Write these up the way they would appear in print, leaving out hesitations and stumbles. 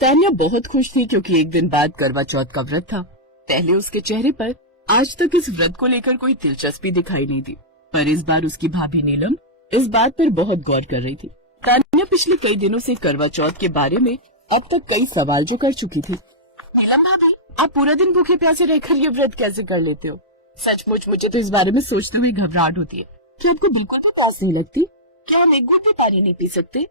तान्या बहुत खुश थी क्योंकि एक दिन बाद करवा चौथ का व्रत था। पहले उसके चेहरे पर आज तक इस व्रत को लेकर कोई दिलचस्पी दिखाई नहीं दी, पर इस बार उसकी भाभी नीलम इस बात पर बहुत गौर कर रही थी। तान्या पिछले कई दिनों से करवा चौथ के बारे में अब तक कई सवाल जो कर चुकी थी। नीलम भाभी, आप पूरा दिन भूखे प्यासे रहकर ये व्रत कैसे कर लेते हो? सचमुच मुझे तो इस बारे में सोचते हुए घबराहट होती है। क्या आपको बिल्कुल भी प्यास नहीं लगती? क्या हम एक घूंट भी पानी नहीं पी सकते?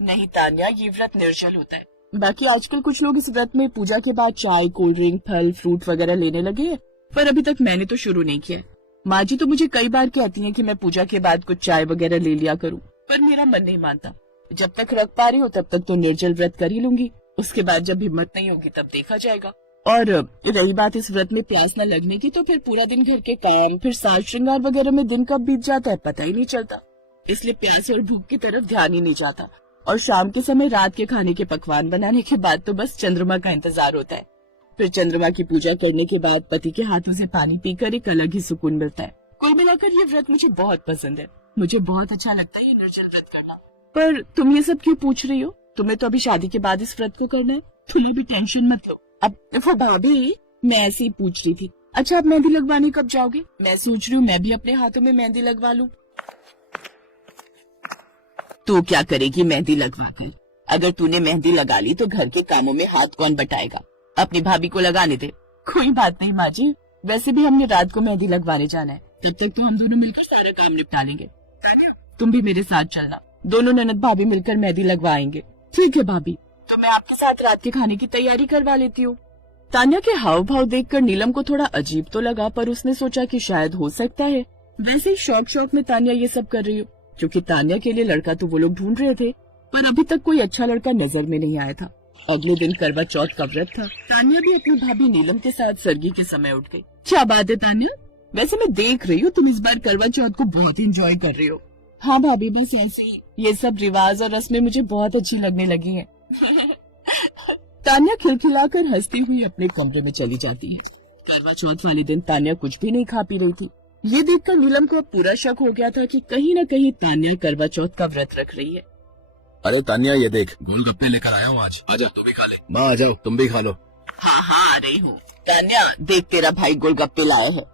नहीं तान्या, ये व्रत निर्जल होता है। बाकी आजकल कुछ लोग इस व्रत में पूजा के बाद चाय, कोल्ड ड्रिंक, फल, फ्रूट वगैरह लेने लगे हैं, पर अभी तक मैंने तो शुरू नहीं किया। माँ जी तो मुझे कई बार कहती हैं कि मैं पूजा के बाद कुछ चाय वगैरह ले लिया करूं, पर मेरा मन नहीं मानता। जब तक रख पा रही हूँ तब तक तो निर्जल व्रत कर ही लूंगी, उसके बाद जब हिम्मत नहीं होगी तब देखा जाएगा। और रही बात इस व्रत में प्यास न लगने की, तो फिर पूरा दिन घर के काम, फिर साज श्रृंगार वगैरह में दिन कब बीत जाता है पता ही नहीं चलता, इसलिए प्यास और भूख की तरफ ध्यान ही नहीं जाता। और शाम के समय रात के खाने के पकवान बनाने के बाद तो बस चंद्रमा का इंतजार होता है। फिर चंद्रमा की पूजा करने के बाद पति के हाथों से पानी पीकर एक अलग ही सुकून मिलता है। कुल मिलाकर ये व्रत मुझे बहुत पसंद है। मुझे बहुत अच्छा लगता है ये निर्जल व्रत करना। पर तुम ये सब क्यों पूछ रही हो? तुम्हें तो अभी शादी के बाद इस व्रत को करना है, तुम्हें भी टेंशन मत लो। अब वो भाभी, मैं ऐसे ही पूछ रही थी। अच्छा, आप मेहंदी लगवाने कब जाओगे? मैं सोच रही हूँ मैं भी अपने हाथों में मेहंदी लगवा लूं। तू क्या करेगी मेहंदी लगवाकर? अगर तूने मेहंदी लगा ली तो घर के कामों में हाथ कौन बटाएगा? अपनी भाभी को लगाने दे। कोई बात नहीं माँ जी, वैसे भी हमने रात को मेहंदी लगवाने जाना है, तब तक तो हम दोनों मिलकर सारा काम निपटा लेंगे। तान्या, तुम भी मेरे साथ चलना, दोनों ननद भाभी मिलकर मेहंदी लगवाएंगे। ठीक है भाभी, तो मैं आपके साथ रात के खाने की तैयारी करवा लेती हूँ। तान्या के हाव भाव देखकर नीलम को थोड़ा अजीब तो लगा, पर उसने सोचा कि शायद हो सकता है वैसे ही शौक में तान्या ये सब कर रही हो, क्योंकि तान्या के लिए लड़का तो वो लोग ढूंढ रहे थे, पर अभी तक कोई अच्छा लड़का नजर में नहीं आया था। अगले दिन करवा चौथ का व्रत था। तान्या भी अपनी भाभी नीलम के साथ सरगी के समय उठ गई। क्या बात है तान्या, वैसे मैं देख रही हूँ तुम इस बार करवा चौथ को बहुत एंजॉय कर रही हो। हाँ भाभी, बस ऐसे ही, ये सब रिवाज और रस्में मुझे बहुत अच्छी लगने लगी हैं। तान्या खिलखिलाकर हंसती हुई अपने कमरे में चली जाती है। करवा चौथ वाले दिन तान्या कुछ भी नहीं खा पी रही थी। ये देखकर नीलम को अब पूरा शक हो गया था कि कहीं न कहीं तान्या करवा चौथ का व्रत रख रही है। अरे तान्या, ये देख, गोलगप्पे लेकर आया हूँ आज, आजा तू भी खा ले। माँ आ जाओ, तुम भी खा लो। हाँ हाँ, आ रही हूँ। तान्या देख, तेरा भाई गोलगप्पे लाया है।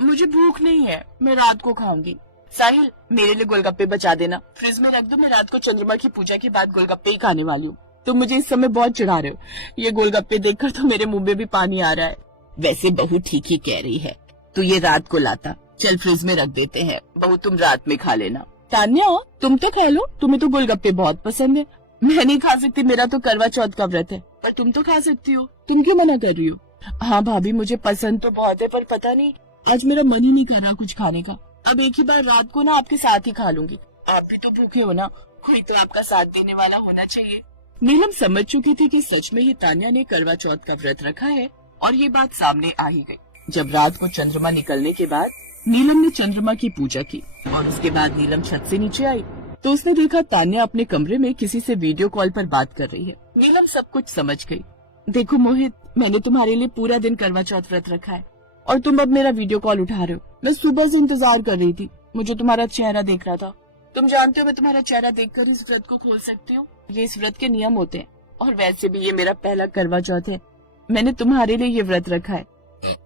मुझे भूख नहीं है, मैं रात को खाऊंगी। साहिल, मेरे लिए गोलगप्पे बचा देना, फ्रिज में रख दो। मैं रात को चंद्रमा की पूजा के बाद गोलगप्पे ही खाने वाली हूँ। तुम मुझे इस समय बहुत चिढ़ा रहे हो, ये गोलगप्पे देखकर तो मेरे मुंह में भी पानी आ रहा है। वैसे बहू ठीक ही कह रही है, तू ये रात को लाता। चल फ्रिज में रख देते हैं, बहू तुम रात में खा लेना। तान्या, तुम तो खा लो, तुम्हें तो गोलगप्पे बहुत पसंद है। मैं नहीं खा सकती, मेरा तो करवा चौथ का व्रत है, पर तुम तो खा सकती हो, तुम क्यों मना कर रही हो? हाँ भाभी, मुझे पसंद तो बहुत है, पर पता नहीं आज मेरा मन ही नहीं कर रहा कुछ खाने का। अब एक ही बार रात को ना आपके साथ ही खा लूंगी। आप भी तो भूखे हो ना, कोई तो आपका साथ देने वाला होना चाहिए। नीलम समझ चुकी थी कि सच में ही तान्या ने करवा चौथ का व्रत रखा है, और ये बात सामने आ ही गई। जब रात को चंद्रमा निकलने के बाद नीलम ने चंद्रमा की पूजा की और उसके बाद नीलम छत से नीचे आई तो उसने देखा तान्या अपने कमरे में किसी से वीडियो कॉल पर बात कर रही है। नीलम सब कुछ समझ गई। देखो मोहित, मैंने तुम्हारे लिए पूरा दिन करवा चौथ व्रत रखा है और तुम अब मेरा वीडियो कॉल उठा रहे हो। मैं सुबह से इंतजार कर रही थी, मुझे तुम्हारा चेहरा देख रहा था। तुम जानते हो मैं तुम्हारा चेहरा देखकर इस व्रत को खोल सकती हूँ, ये इस व्रत के नियम होते हैं। और वैसे भी ये मेरा पहला करवा चौथ है, मैंने तुम्हारे लिए ये व्रत रखा है।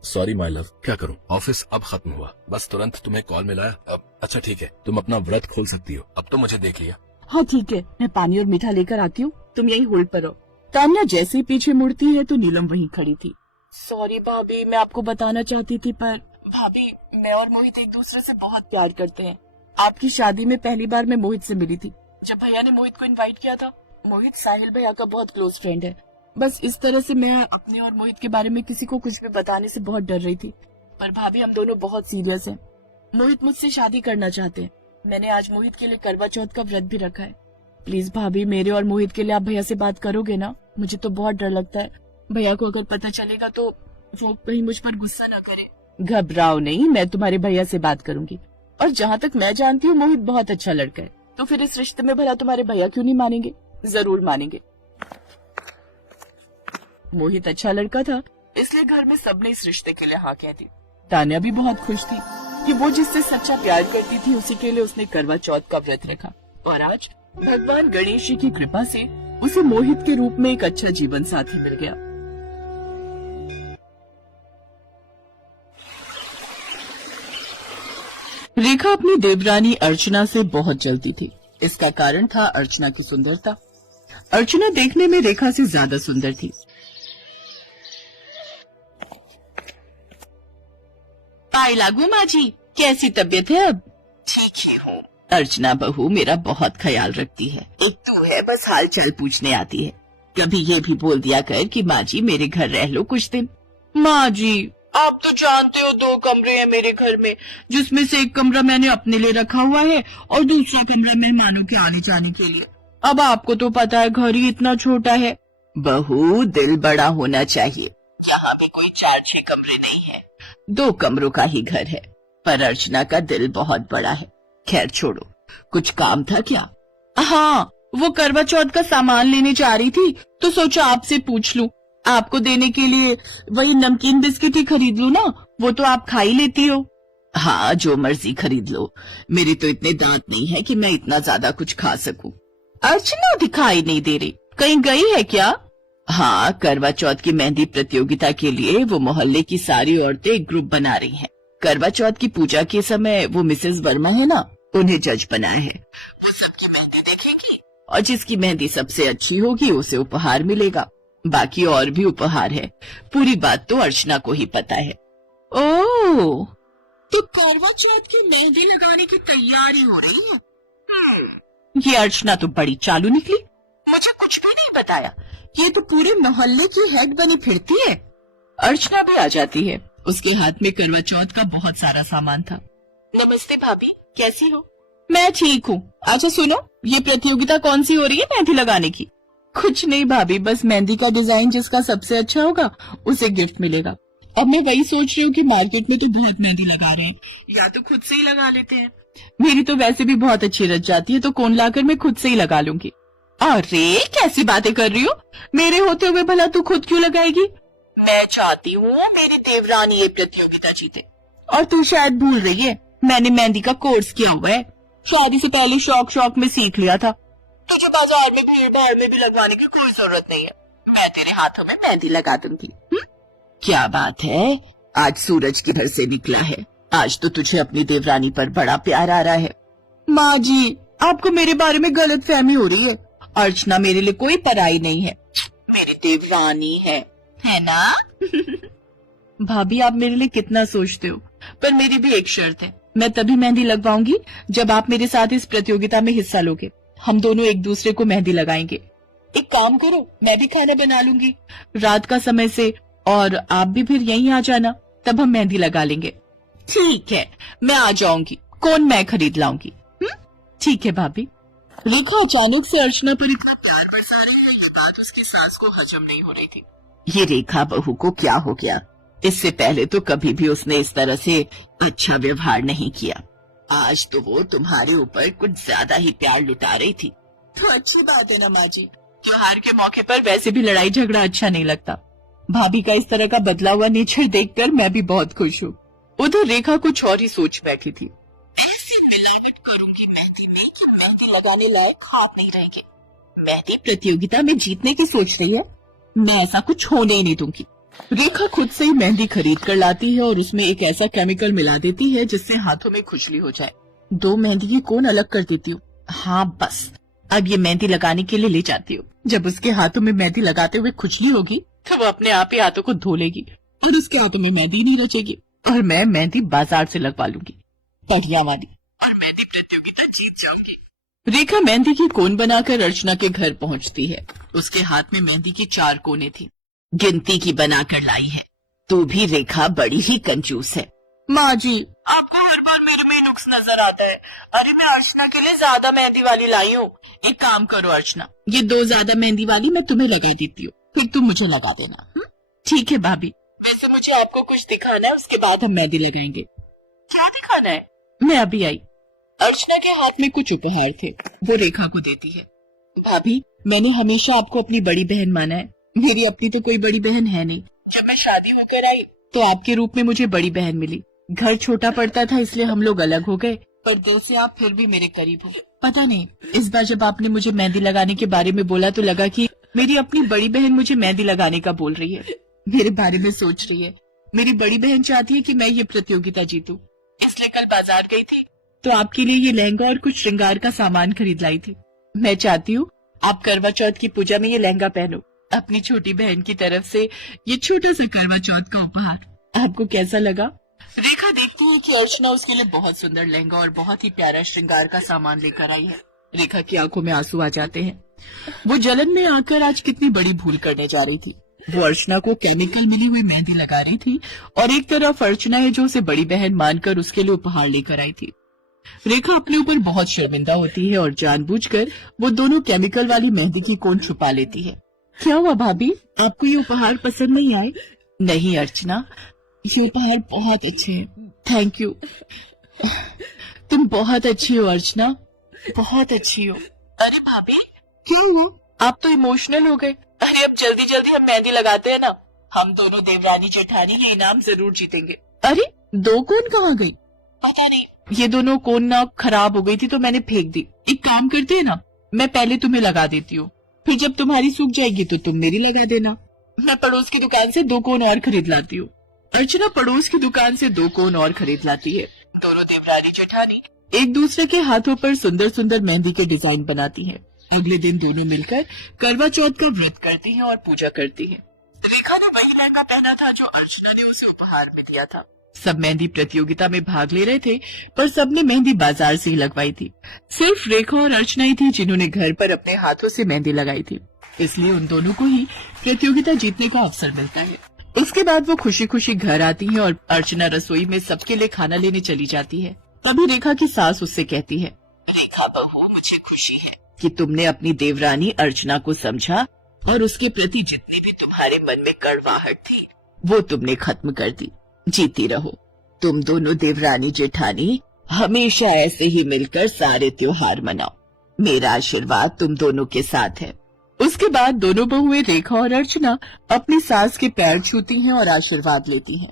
सॉरी माय लव, क्या करूँ, ऑफिस अब खत्म हुआ, बस तुरंत तुम्हें कॉल मिला है। अब अच्छा ठीक है, तुम अपना व्रत खोल सकती हो, अब तो मुझे देख लिया। हाँ ठीक है, मैं पानी और मीठा लेकर आती हूँ, तुम यही होल्ड पर रहो। तान्या जैसे ही पीछे मुड़ती है तो नीलम वहीं खड़ी थी। सॉरी भाभी, मैं आपको बताना चाहती थी, पर भाभी मैं और मोहित एक दूसरे से बहुत प्यार करते हैं। आपकी शादी में पहली बार मैं मोहित से मिली थी, जब भैया ने मोहित को इनवाइट किया था। मोहित साहिल भैया का बहुत क्लोज फ्रेंड है। बस इस तरह से मैं अपने और मोहित के बारे में किसी को कुछ भी बताने से बहुत डर रही थी, पर भाभी हम दोनों बहुत सीरियस हैं। मोहित मुझसे शादी करना चाहते हैं। मैंने आज मोहित के लिए करवा चौथ का व्रत भी रखा है। प्लीज भाभी, मेरे और मोहित के लिए आप भैया से बात करोगे ना? मुझे तो बहुत डर लगता है, भैया को अगर पता चलेगा तो वो कहीं मुझ पर गुस्सा न करे। घबराओ नहीं, मैं तुम्हारे भैया से बात करूंगी। और जहाँ तक मैं जानती हूँ मोहित बहुत अच्छा लड़का है, तो फिर इस रिश्ते में भला तुम्हारे भैया क्यों नहीं मानेंगे? जरूर मानेंगे। मोहित अच्छा लड़का था, इसलिए घर में सबने इस रिश्ते के लिए हाँ कह दी। तान्या भी बहुत खुश थी कि वो जिससे सच्चा प्यार करती थी उसी के लिए उसने करवा चौथ का व्रत रखा, और आज भगवान गणेश जी की कृपा से उसे मोहित के रूप में एक अच्छा जीवन साथी मिल गया। रेखा अपनी देवरानी अर्चना से बहुत जलती थी। इसका कारण था अर्चना की सुंदरता। अर्चना देखने में रेखा से ज्यादा सुंदर थी। पाए लागू माँ जी, कैसी तबीयत है अब? ठीक ही हूँ। अर्चना बहू मेरा बहुत ख्याल रखती है। एक तू है बस हाल चाल पूछने आती है। कभी ये भी बोल दिया कर कि माँ जी मेरे घर रह लो कुछ दिन। माँ जी आप तो जानते हो 2 कमरे हैं मेरे घर में, जिसमें से एक कमरा मैंने अपने लिए रखा हुआ है और दूसरा कमरा मेहमानों के आने जाने के लिए। अब आपको तो पता है घर ही इतना छोटा है। बहू दिल बड़ा होना चाहिए। यहाँ पे कोई 4-6 कमरे नहीं है, 2 कमरों का ही घर है। पर अर्चना का दिल बहुत बड़ा है। खैर छोड़ो, कुछ काम था क्या? हाँ, वो करवा चौथ का सामान लेने जा रही थी तो सोचा आपसे पूछ लूं। आपको देने के लिए वही नमकीन बिस्किट ही खरीद लूं ना, वो तो आप खा ही लेती हो। हाँ जो मर्जी खरीद लो, मेरे तो इतने दांत नहीं है कि मैं इतना ज्यादा कुछ खा सकूं। अर्चना दिखाई नहीं दे रही, कहीं गई है क्या? हाँ, करवा चौथ की मेहंदी प्रतियोगिता के लिए वो मोहल्ले की सारी औरतें एक ग्रुप बना रही हैं। करवा चौथ की पूजा के समय वो मिसेस वर्मा है ना, उन्हें जज बनाया है। वो सबकी मेहंदी देखेंगी और जिसकी मेहंदी सबसे अच्छी होगी उसे उपहार मिलेगा। बाकी और भी उपहार है। पूरी बात तो अर्चना को ही पता है। ओह, तो करवा चौथ की मेहंदी लगाने की तैयारी हो रही है। ये अर्चना तो बड़ी चालू निकली, मुझे कुछ भी नहीं बताया। ये तो पूरे मोहल्ले की हेड बनी फिरती है। अर्चना भी आ जाती है। उसके हाथ में करवा चौथ का बहुत सारा सामान था। नमस्ते भाभी, कैसी हो? मैं ठीक हूँ। अच्छा सुनो, ये प्रतियोगिता कौन सी हो रही है मेहंदी लगाने की? कुछ नहीं भाभी, बस मेहंदी का डिजाइन जिसका सबसे अच्छा होगा उसे गिफ्ट मिलेगा। अब मैं वही सोच रही हूँ कि मार्केट में तो बहुत मेहंदी लगा रहे हैं, या तो खुद से ही लगा लेते हैं। मेरी तो वैसे भी बहुत अच्छी रच जाती है, तो कोन लाकर मैं खुद से ही लगा लूंगी। अरे कैसी बातें कर रही हो, मेरे होते हुए भला तू खुद क्यों लगाएगी? मैं चाहती हूँ मेरी देवरानी ये प्रतियोगिता जीते। और तू शायद भूल रही है, मैंने मेहंदी का कोर्स किया हुआ है। शादी से पहले शौक में सीख लिया था। तुझे बाजार में भीड़ भाड़ में भी लगवाने की कोई जरूरत नहीं है। मैं तेरे हाथों में मेहंदी लगा दूंगी। क्या बात है, आज सूरज किधर से निकला है? आज तो तुझे अपनी देवरानी पर बड़ा प्यार आ रहा है। माँ जी, आपको मेरे बारे में गलत फहमी हो रही है। अर्चना मेरे लिए कोई पराई नहीं है, मेरी देवरानी है ना? भाभी आप मेरे लिए कितना सोचते हो, पर मेरी भी एक शर्त है। मैं तभी मेहंदी लगवाऊंगी जब आप मेरे साथ इस प्रतियोगिता में हिस्सा लोगे। हम दोनों एक दूसरे को मेहंदी लगाएंगे। एक काम करो, मैं भी खाना बना लूंगी रात का समय से, और आप भी फिर यहीं आ जाना, तब हम मेहंदी लगा लेंगे। ठीक है, मैं आ जाऊंगी। कौन मैं खरीद लाऊंगी। ठीक है भाभी। रेखा अचानक से अर्चना पर इतना प्यार बरसा रही है, ये बात उसकी सास को हजम नहीं हो रही थी। ये रेखा बहू को क्या हो गया? इससे पहले तो कभी भी उसने इस तरह से अच्छा व्यवहार नहीं किया। आज तो वो तुम्हारे ऊपर कुछ ज्यादा ही प्यार लुटा रही थी। तो अच्छी बात है ना माँ जी, त्योहार के मौके पर वैसे भी लड़ाई झगड़ा अच्छा नहीं लगता। भाभी का इस तरह का बदला हुआ नेचर देखकर मैं भी बहुत खुश हूँ। उधर रेखा कुछ और ही सोच बैठी थी। ऐसी मिलावट करूंगी मेहंदी में कि मेहंदी लगाने लायक हाथ नहीं रहेंगे। मेहंदी प्रतियोगिता में जीतने की सोच रही है, मैं ऐसा कुछ होने ही नहीं दूंगी। रेखा खुद से ही मेहंदी खरीद कर लाती है और उसमें एक ऐसा केमिकल मिला देती है जिससे हाथों में खुजली हो जाए। 2 मेहंदी की कोन अलग कर देती हूँ। हाँ बस, अब ये मेहंदी लगाने के लिए ले जाती हूँ। जब उसके हाथों में मेहंदी लगाते हुए खुजली होगी तो वो अपने आप ही हाथों को धो लेगी और उसके हाथों में मेहंदी नहीं रचेगी, और मैं मेहंदी बाजार से लगवा लूंगी बढ़िया वाली, और मेहंदी प्रतियोगिता जीत जाऊंगी। रेखा मेहंदी की कोन बनाकर अर्चना के घर पहुँचती है। उसके हाथ में मेहंदी की 4 कोने थी, गिनती की बनाकर लाई है। तू भी रेखा बड़ी ही कंजूस है। माँ जी, आपको हर बार मेरे में नुक्स नजर आता है। अरे मैं अर्चना के लिए ज्यादा मेहंदी वाली लाई हूँ। एक काम करो अर्चना, ये 2 ज्यादा मेहंदी वाली मैं तुम्हें लगा देती हूँ, फिर तुम मुझे लगा देना। ठीक है भाभी। वैसे मुझे आपको कुछ दिखाना है, उसके बाद हम मेहंदी लगाएंगे। क्या दिखाना है? मैं अभी आई। अर्चना के हाथ में कुछ उपहार थे, वो रेखा को देती है। भाभी, मैंने हमेशा आपको अपनी बड़ी बहन माना है। मेरी अपनी तो कोई बड़ी बहन है नहीं। जब मैं शादी होकर आई तो आपके रूप में मुझे बड़ी बहन मिली। घर छोटा पड़ता था इसलिए हम लोग अलग हो गए, पर दिल से आप फिर भी मेरे करीब हो। पता नहीं, इस बार जब आपने मुझे मेहंदी लगाने के बारे में बोला तो लगा कि मेरी अपनी बड़ी बहन मुझे मेहंदी लगाने का बोल रही है, मेरे बारे में सोच रही है। मेरी बड़ी बहन चाहती है कि मैं ये प्रतियोगिता जीतूं, इसलिए कल बाजार गई थी तो आपके लिए ये लहंगा और कुछ श्रृंगार का सामान खरीद लाई थी। मैं चाहती हूँ आप करवा चौथ की पूजा में ये लहंगा पहनो, अपनी छोटी बहन की तरफ से ये छोटा सा करवा चौथ का उपहार। आपको कैसा लगा? रेखा देखती है कि अर्चना उसके लिए बहुत सुंदर लहंगा और बहुत ही प्यारा श्रृंगार का सामान लेकर आई है। रेखा की आंखों में आंसू आ जाते हैं। वो जलन में आकर आज कितनी बड़ी भूल करने जा रही थी। वो अर्चना को केमिकल मिली हुई मेहंदी लगा रही थी और एक तरफ अर्चना है जो उसे बड़ी बहन मानकर उसके लिए उपहार लेकर आई थी। रेखा अपने ऊपर बहुत शर्मिंदा होती है और जानबूझकर वो दोनों केमिकल वाली मेहंदी की कोन छुपा लेती है। क्या हुआ भाभी, आपको ये उपहार पसंद नहीं आए? नहीं अर्चना, ये उपहार बहुत अच्छे हैं, थैंक यू। तुम बहुत अच्छी हो अर्चना, बहुत अच्छी हो। अरे भाभी क्या हुआ, आप तो इमोशनल हो गए। अरे अब जल्दी जल्दी हम मेहंदी लगाते हैं ना, हम दोनों देवरानी जेठानी ये इनाम जरूर जीतेंगे। अरे दो कोन कहाँ गई? पता नहीं, ये दोनों कोन ना खराब हो गई थी तो मैंने फेंक दी। एक काम करते हैं ना, मैं पहले तुम्हें लगा देती हूँ, फिर जब तुम्हारी सूख जाएगी तो तुम मेरी लगा देना। मैं पड़ोस की दुकान से 2 कोन और खरीद लाती हूँ। अर्चना पड़ोस की दुकान से 2 कोन और खरीद लाती है। दोनों देवरानी जेठानी एक दूसरे के हाथों पर सुंदर सुंदर मेहंदी के डिजाइन बनाती हैं। अगले दिन दोनों मिलकर करवा चौथ का व्रत करती हैं और पूजा करती हैं। रेखा ने वही लहंगा पहना था जो अर्चना ने उसे उपहार में दिया था। सब मेहंदी प्रतियोगिता में भाग ले रहे थे पर सबने मेहंदी बाजार से ही लगवाई थी। सिर्फ रेखा और अर्चना ही थी जिन्होंने घर पर अपने हाथों से मेहंदी लगाई थी, इसलिए उन दोनों को ही प्रतियोगिता जीतने का अवसर मिलता है। उसके बाद वो खुशी खुशी घर आती है और अर्चना रसोई में सबके लिए खाना लेने चली जाती है। तभी रेखा की सास उससे कहती है, रेखा बहू, मुझे खुशी है कि तुमने अपनी देवरानी अर्चना को समझा और उसके प्रति जितनी भी तुम्हारे मन में कड़वाहट थी वो तुमने खत्म कर दी। जीती रहो तुम दोनों देवरानी जेठानी, हमेशा ऐसे ही मिलकर सारे त्योहार मनाओ। मेरा आशीर्वाद तुम दोनों के साथ है। उसके बाद दोनों बहुएं रेखा और अर्चना अपनी सास के पैर छूती हैं और आशीर्वाद लेती हैं।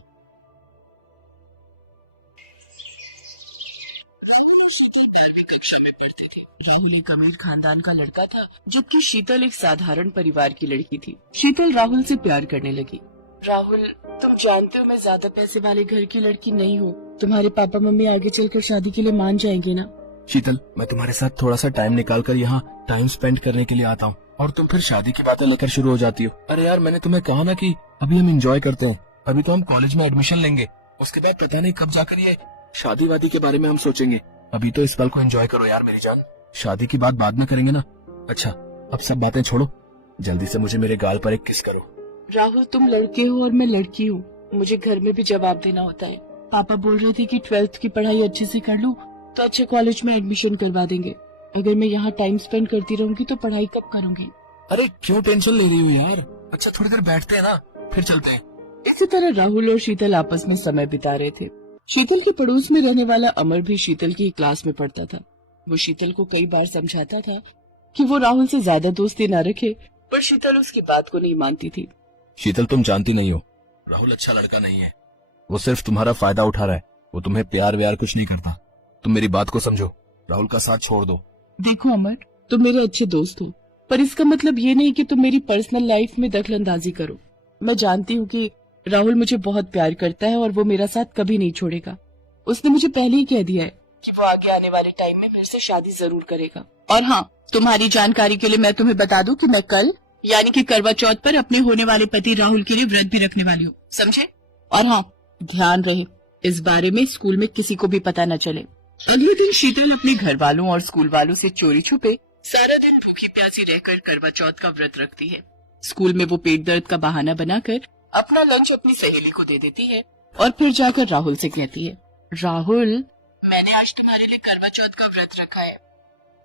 कक्षा में पढ़ते थे। राहुल एक अमीर खानदान का लड़का था जबकि शीतल एक साधारण परिवार की लड़की थी। शीतल राहुल से प्यार करने लगी। राहुल, तुम जानते हो मैं ज्यादा पैसे वाले घर की लड़की नहीं हूँ। तुम्हारे पापा मम्मी आगे चलकर शादी के लिए मान जाएंगे ना? शीतल, मैं तुम्हारे साथ थोड़ा सा टाइम निकाल कर यहाँ टाइम स्पेंड करने के लिए आता हूँ और तुम फिर शादी की बातें लेकर शुरू हो जाती हो। अरे यार, मैंने तुम्हें कहा ना कि अभी हम एंजॉय करते हैं। अभी तो हम कॉलेज में एडमिशन लेंगे, उसके बाद पता नहीं कब जाकर ये शादी वादी के बारे में हम सोचेंगे। अभी तो इस पल को एंजॉय करो यार मेरी जान, शादी की बात बाद में करेंगे ना। अच्छा, अब सब बातें छोड़ो, जल्दी से मुझे मेरे गाल पर एक किस करो। राहुल, तुम लड़के हो और मैं लड़की हूँ, मुझे घर में भी जवाब देना होता है। पापा बोल रहे थे कि 12th की पढ़ाई अच्छे से कर लूं तो अच्छे कॉलेज में एडमिशन करवा देंगे। अगर मैं यहाँ टाइम स्पेंड करती रहूंगी तो पढ़ाई कब करूंगी? अरे क्यों टेंशन ले रही हो यार? अच्छा, थोड़ी देर बैठते हैं ना, फिर चलते हैं। इसी तरह राहुल और शीतल आपस में समय बिता रहे थे। शीतल के पड़ोस में रहने वाला अमर भी शीतल की क्लास में पढ़ता था। वो शीतल को कई बार समझाता था कि वो राहुल से ज्यादा दोस्ती न रखे, पर शीतल उसकी बात को नहीं मानती थी। शीतल, तुम जानती नहीं हो, राहुल अच्छा लड़का नहीं है। वो सिर्फ तुम्हारा फायदा उठा रहा है। वो तुम्हें प्यार व्यार कुछ नहीं करता। तुम मेरी बात को समझो, राहुल का साथ छोड़ दो। देखो अमर, तुम मेरे अच्छे दोस्त हो, पर इसका मतलब ये नहीं कि तुम मेरी पर्सनल लाइफ में दखल अंदाजी करो। मैं जानती हूँ कि राहुल मुझे बहुत प्यार करता है और वो मेरा साथ कभी नहीं छोड़ेगा। उसने मुझे पहले ही कह दिया है कि वो आगे आने वाले टाइम में मेरे से शादी जरूर करेगा। और हाँ, तुम्हारी जानकारी के लिए मैं तुम्हें बता दूं कि मैं कल यानी कि करवा चौथ पर अपने होने वाले पति राहुल के लिए व्रत भी रखने वाली हूँ, समझे? और हाँ, ध्यान रहे इस बारे में स्कूल में किसी को भी पता न चले। अगले दिन शीतल अपने घर वालों और स्कूल वालों से चोरी छुपे सारा दिन भूखी प्यासी रहकर करवा चौथ का व्रत रखती है। स्कूल में वो पेट दर्द का बहाना बनाकर अपना लंच अपनी सहेली को दे देती है और फिर जाकर राहुल से कहती है, राहुल, मैंने आज तुम्हारे लिए करवा चौथ का व्रत रखा है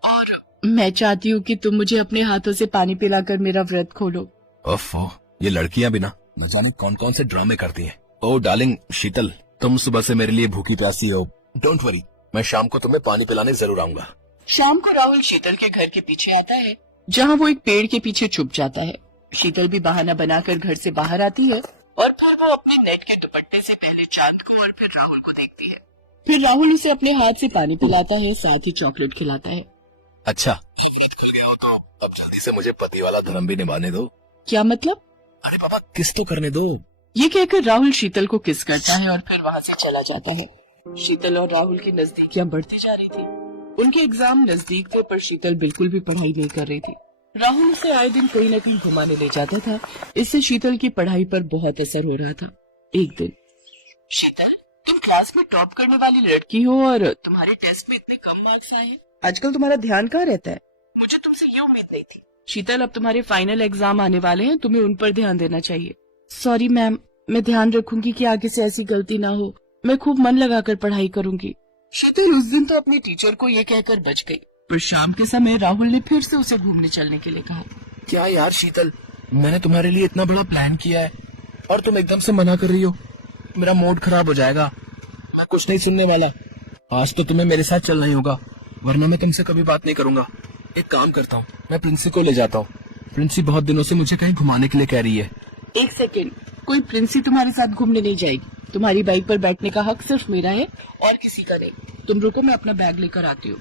और मैं चाहती हूँ कि तुम मुझे अपने हाथों से पानी पिलाकर मेरा व्रत खोलो। ओफो, ये लड़कियां भी ना न जाने कौन कौन से ड्रामे करती हैं। ओ डार्लिंग शीतल, तुम सुबह से मेरे लिए भूखी प्यासी हो। डोंट वरी, मैं शाम को तुम्हें पानी पिलाने जरूर आऊंगा। शाम को राहुल शीतल के घर के पीछे आता है, जहाँ वो एक पेड़ के पीछे छुप जाता है। शीतल भी बहाना बनाकर घर से बाहर आती है और फिर वो अपने नेट के दुपट्टे से पहले चांद को और फिर राहुल को देखती है। फिर राहुल उसे अपने हाथ से पानी पिलाता है, साथ ही चॉकलेट खिलाता है। अच्छा, व्रत खुल गया हो तो अब जल्दी से मुझे पति वाला धर्म भी निभाने दो। क्या मतलब? अरे पापा, किस तो करने दो। ये कहकर राहुल शीतल को किस करता है और फिर वहाँ से चला जाता है। शीतल और राहुल की नजदीकियां बढ़ती जा रही थी। उनके एग्जाम नजदीक थे, पर शीतल बिल्कुल भी पढ़ाई नहीं कर रही थी। राहुल उसे आए दिन कहीं न कहीं घुमाने ले जाता था। इससे शीतल की पढ़ाई पर बहुत असर हो रहा था। एक दिन, शीतल, तुम क्लास में टॉप करने वाली लड़की हो और तुम्हारे टेस्ट में इतने कम मार्क्स आए हैं। आजकल तुम्हारा ध्यान कहाँ रहता है? मुझे तुमसे ये उम्मीद नहीं थी। शीतल, अब तुम्हारे फाइनल एग्जाम आने वाले हैं, तुम्हें उन पर ध्यान देना चाहिए। सॉरी मैम, मैं ध्यान रखूंगी कि आगे से ऐसी गलती ना हो। मैं खूब मन लगाकर पढ़ाई करूंगी। शीतल उस दिन तो अपने टीचर को ये कहकर बच गई, पर शाम के समय राहुल ने फिर से उसे घूमने चलने के लिए कहा। क्या यार शीतल, मैंने तुम्हारे लिए इतना बड़ा प्लान किया है और तुम एकदम से मना कर रही हो। मेरा मूड खराब हो जाएगा, मैं कुछ नहीं सुनने वाला। आज तो तुम्हें मेरे साथ चलना ही होगा, वरना मैं तुमसे कभी बात नहीं करूंगा। एक काम करता हूँ, मैं प्रिंसी को ले जाता हूँ। प्रिंसी बहुत दिनों से मुझे कहीं घुमाने के लिए कह रही है। एक सेकेंड, कोई प्रिंसी तुम्हारे साथ घूमने नहीं जाएगी। तुम्हारी बाइक पर बैठने का हक सिर्फ मेरा है और किसी का नहीं। तुम रुको, मैं अपना बैग लेकर आती हूँ।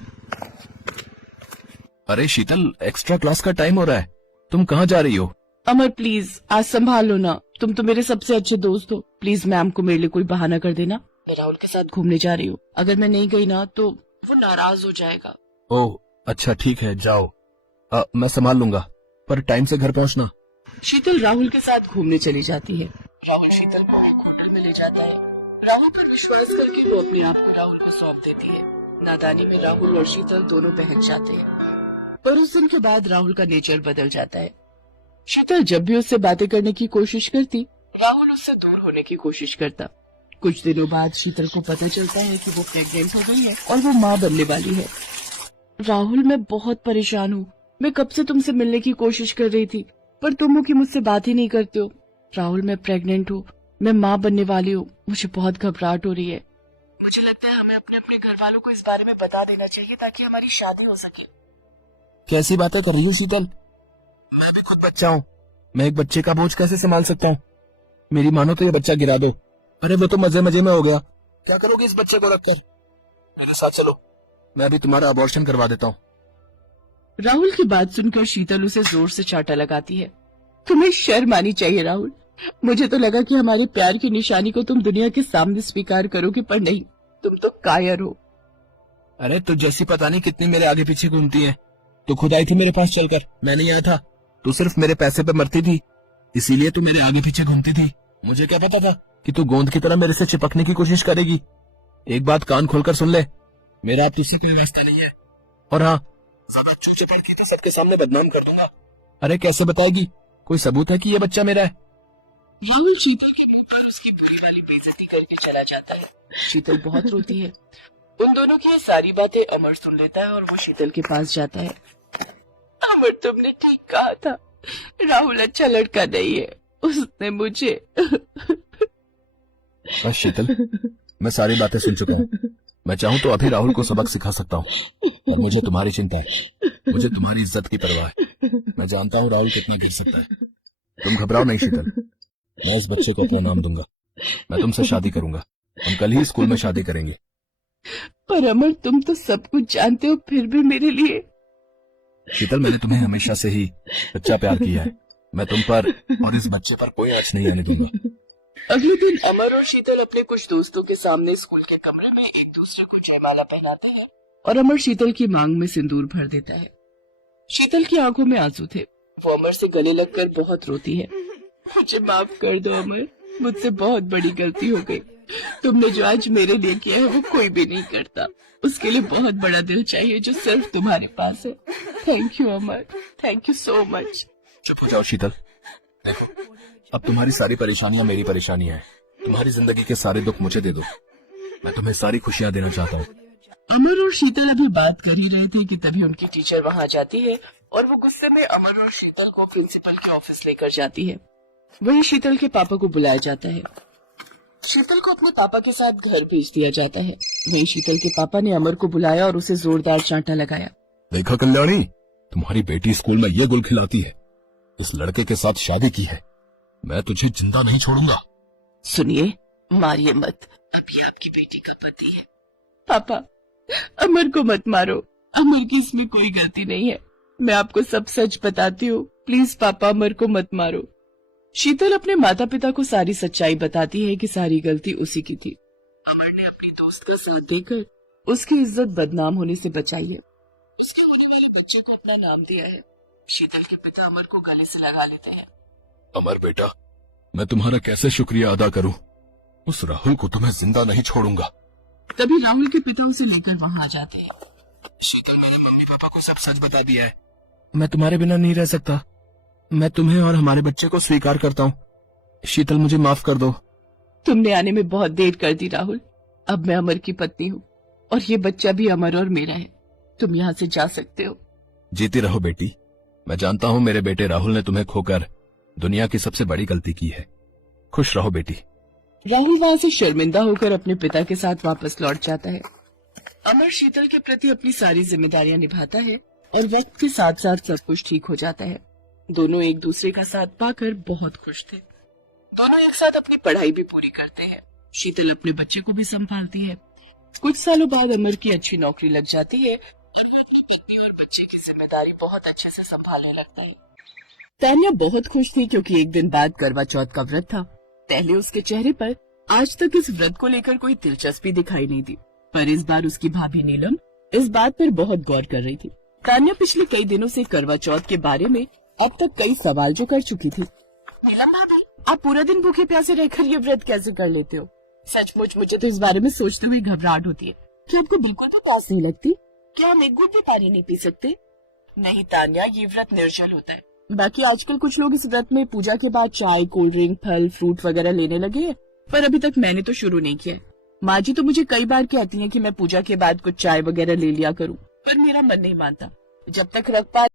अरे शीतल, एक्स्ट्रा क्लास का टाइम हो रहा है, तुम कहाँ जा रही हो? अमर प्लीज, आज संभाल लो ना, तुम तो मेरे सबसे अच्छे दोस्त हो। प्लीज मैम को मेरे लिए कोई बहाना कर देना। मैं राहुल के साथ घूमने जा रही हूँ, अगर मैं नहीं गई ना तो वो नाराज हो जाएगा। ओह अच्छा, ठीक है, जाओ। मैं संभाल लूंगा, पर टाइम से घर पहुँचना। शीतल राहुल के साथ घूमने चली जाती है। राहुल शीतल को एक होटल में ले जाता है। राहुल पर विश्वास करके वो अपने आप को राहुल को सौंप देती है। नादानी में राहुल और शीतल दोनों बहक जाते हैं, पर उस दिन के बाद राहुल का नेचर बदल जाता है। शीतल जब भी उससे बातें करने की कोशिश करती, राहुल उससे दूर होने की कोशिश करता। कुछ दिनों बाद शीतल को पता चलता है कि वो प्रेग्नेंट हो गई है और वो माँ बनने वाली है। राहुल, मैं बहुत परेशान हूँ। मैं कब से तुमसे मिलने की कोशिश कर रही थी, पर तुम हो कि मुझसे बात ही नहीं करते हो। राहुल, मैं प्रेग्नेंट हूँ, मैं माँ बनने वाली हूँ। मुझे बहुत घबराहट हो रही है। मुझे लगता है हमें अपने अपने घर वालों को इस बारे में बता देना चाहिए ताकि हमारी शादी हो सके। कैसी बातें कर रही हो शीतल? मैं भी खुद बच्चा हूँ, मैं एक बच्चे का बोझ कैसे संभाल सकता हूँ? मेरी मानो तो ये बच्चा गिरा दो। अरे वो तो मजे मजे में हो गया, क्या करोगे इस बच्चे को रखकर? मेरे साथ चलो, मैं अभी तुम्हारा अबॉर्शन करवा देता हूँ। राहुल की बात सुनकर शीतल उसे जोर से चांटा लगाती है। तुम्हें शर्म आनी चाहिए राहुल। मुझे तो लगा कि हमारे प्यार की निशानी को तुम दुनिया के सामने स्वीकार करोगे, पर नहीं, तुम तो कायर हो। अरे तो जैसी पता नहीं कितनी मेरे आगे पीछे घूमती है। तो खुद आई थी मेरे पास चलकर, मैं नहीं आया था। तू सिर्फ मेरे पैसे पे मरती थी, इसीलिए तू मेरे आगे पीछे घूमती थी। मुझे क्या पता था कि तू गोंद की तरह मेरे से चिपकने की कोशिश करेगी। एक बात कान खोलकर सुन ले, मेरा अब तुझसे कोई वास्ता नहीं है। और हाँ, ज्यादा चूचे पड़ती तो सबके सामने बदनाम कर दूंगा। अरे कैसे बताएगी? कोई सबूत है कि ये बच्चा मेरा है? राहुल शीतल के मुंह पर उसकी बुरी वाली बेइज्जती करके चला जाता है। शीतल बहुत रोती है। उन दोनों की ये सारी बातें अमर सुन लेता है और वो शीतल के पास जाता है। अमर, तुमने ठीक कहा था, राहुल अच्छा लड़का नहीं है, उसने मुझे। बस शीतल, मैं सारी बातें सुन चुका हूँ। मैं चाहूँ तो अभी राहुल को सबक सिखा सकता हूँ, और मुझे तुम्हारी चिंता है, मुझे तुम्हारी इज्जत की परवाह है। मैं जानता हूँ राहुल कितना गिर सकता है। तुम घबराओ नहीं शीतल, मैं इस बच्चे को अपना नाम दूंगा। मैं तुमसे शादी करूंगा, हम कल ही स्कूल में शादी करेंगे। पर अमर, तुम तो सब कुछ जानते हो, फिर भी मेरे लिए। शीतल, मैंने तुम्हें हमेशा से ही सच्चा प्यार किया है। मैं तुम पर और इस बच्चे पर कोई आँच नहीं आने दूंगा। अगले दिन अमर और शीतल अपने कुछ दोस्तों के सामने स्कूल के कमरे में एक दूसरे को जयमाला पहनाते हैं और अमर शीतल की मांग में सिंदूर भर देता है। शीतल की आंखों में आंसू थे। वो अमर से गले लगकर बहुत रोती है। मुझे माफ कर दो अमर, मुझसे बहुत बड़ी गलती हो गई। तुमने जो आज मेरे लिए किया है वो कोई भी नहीं करता। उसके लिए बहुत बड़ा दिल चाहिए जो सिर्फ तुम्हारे पास है। Thank you Amar, thank you so much. चुप हो जाओ शीतल। देखो, अब तुम्हारी सारी परेशानियां मेरी परेशानियां हैं। तुम्हारी जिंदगी के सारे दुख मुझे दे दो, मैं तुम्हें सारी खुशियां देना चाहता हूँ। अमर और शीतल अभी बात कर ही रहे थे कि तभी उनकी टीचर वहाँ जाती है और वो गुस्से में अमर और शीतल को प्रिंसिपल के ऑफिस लेकर जाती है। वहीं शीतल के पापा को बुलाया जाता है। शीतल को अपने पापा के साथ घर भेज दिया जाता है। वहीं शीतल के पापा ने अमर को बुलाया और उसे जोरदार चांटा लगाया। देखा कल्याणी, तुम्हारी बेटी स्कूल में ये गुल खिलाती है, इस लड़के के साथ शादी की है। मैं तुझे जिंदा नहीं छोड़ूंगा। सुनिए, मारिए मत, अब ये आपकी बेटी का पति है। पापा, अमर को मत मारो, अमर की इसमें कोई गलती नहीं है। मैं आपको सब सच बताती हूँ, प्लीज पापा अमर को मत मारो। शीतल अपने माता पिता को सारी सच्चाई बताती है कि सारी गलती उसी की थी। अमर ने अपनी दोस्त का साथ देकर उसकी इज्जत बदनाम होने से बचाई है, उसके होने वाले बच्चे को अपना नाम दिया है। शीतल के पिता अमर को गले से लगा लेते हैं। अमर बेटा, मैं तुम्हारा कैसे शुक्रिया अदा करूं? उस राहुल को तो मैं जिंदा नहीं छोड़ूंगा। तभी राहुल के पिता उसे लेकर वहां आ जाते हैं। शीतल, मैंने मम्मी पापा को सब सच बता दिया है। मैं तुम्हारे बिना नहीं रह सकता। मैं तुम्हें और हमारे बच्चे को स्वीकार करता हूँ। शीतल, मुझे माफ कर दो। तुमने आने में बहुत देर कर दी राहुल। अब मैं अमर की पत्नी हूँ और ये बच्चा भी अमर और मेरा है। तुम यहाँ से जा सकते हो। जीती रहो बेटी। मैं जानता हूँ मेरे बेटे राहुल ने तुम्हें खोकर दुनिया की सबसे बड़ी गलती की है। खुश रहो बेटी। राहुल वहाँ से शर्मिंदा होकर अपने पिता के साथ वापस लौट जाता है। अमर शीतल के प्रति अपनी सारी जिम्मेदारियां निभाता है और वक्त के साथ साथ सब कुछ ठीक हो जाता है। दोनों एक दूसरे का साथ पाकर बहुत खुश थे। दोनों एक साथ अपनी पढ़ाई भी पूरी करते हैं। शीतल अपने बच्चे को भी संभालती है। कुछ सालों बाद अमर की अच्छी नौकरी लग जाती है और वो अपनी पत्नी और बच्चे की जिम्मेदारी बहुत अच्छे से संभालने लगता है। तान्या बहुत खुश थी क्योंकि एक दिन बाद करवा चौथ का व्रत था। पहले उसके चेहरे पर आज तक इस व्रत को लेकर कोई दिलचस्पी दिखाई नहीं दी, पर इस बार उसकी भाभी नीलम इस बात पर बहुत गौर कर रही थी। तान्या पिछले कई दिनों से करवा चौथ के बारे में अब तक कई सवाल जो कर चुकी थी। नीलम भाभी, आप पूरा दिन भूखे प्यासे रहकर ये व्रत कैसे कर लेते हो? सचमुच मुझे तो इस बारे में सोचते हुए घबराहट होती है। क्या आपको बिल्कुल भी प्यास नहीं लगती? क्या हम एक घूंट भी पानी नहीं पी सकते? नहीं तान्या, ये व्रत निर्जल होता है। बाकी आजकल कुछ लोग इस व्रत में पूजा के बाद चाय, कोल्ड ड्रिंक, फल, फ्रूट वगैरह लेने लगे हैं, पर अभी तक मैंने तो शुरू नहीं किया है। माँ जी तो मुझे कई बार कहती हैं कि मैं पूजा के बाद कुछ चाय वगैरह ले लिया करूं, पर मेरा मन नहीं मानता। जब तक रख पा